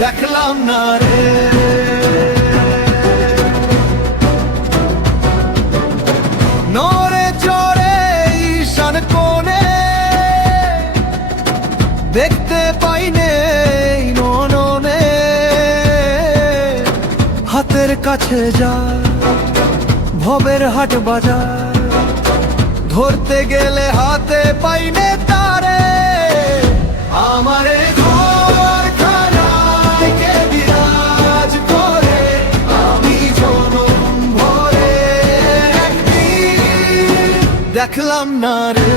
দেখলাম না রে নরে চড়ে ঈশান কোণে দেখতে পাইনে নননে হাতের কাছে যা ভবের হাট বাজার ধরতে গেলে হাতে পাইনে তারে আমারে দেখলাম না রে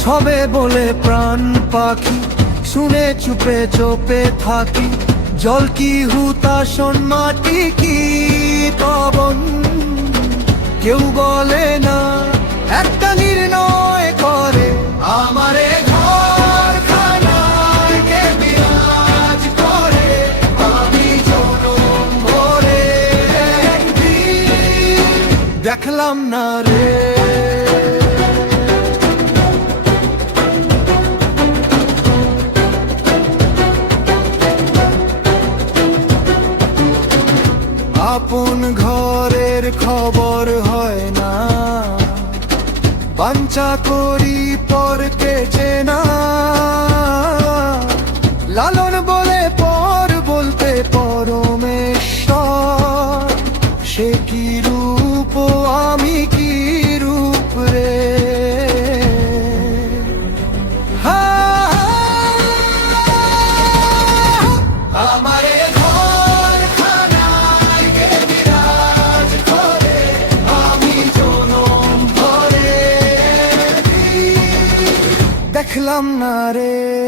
সবে বলে প্রাণ পাখি শুনে চুপে চোপে থাকি জল কি হুতাশন মাটি কি পবন কেউ বলে না একটা নির্ণয় করে আমারে দেখলাম না রে আপন ঘরের খবর হয় না বাঞ্ছা করি পরকে চেনা লালন বলে পর বলতে পরমেশ্বর সে কি রূপ আমি কি রূপ রে আমারে ঘর খানায় কে বিরাজ করে আমি জনম ভরে দেখলাম না রে।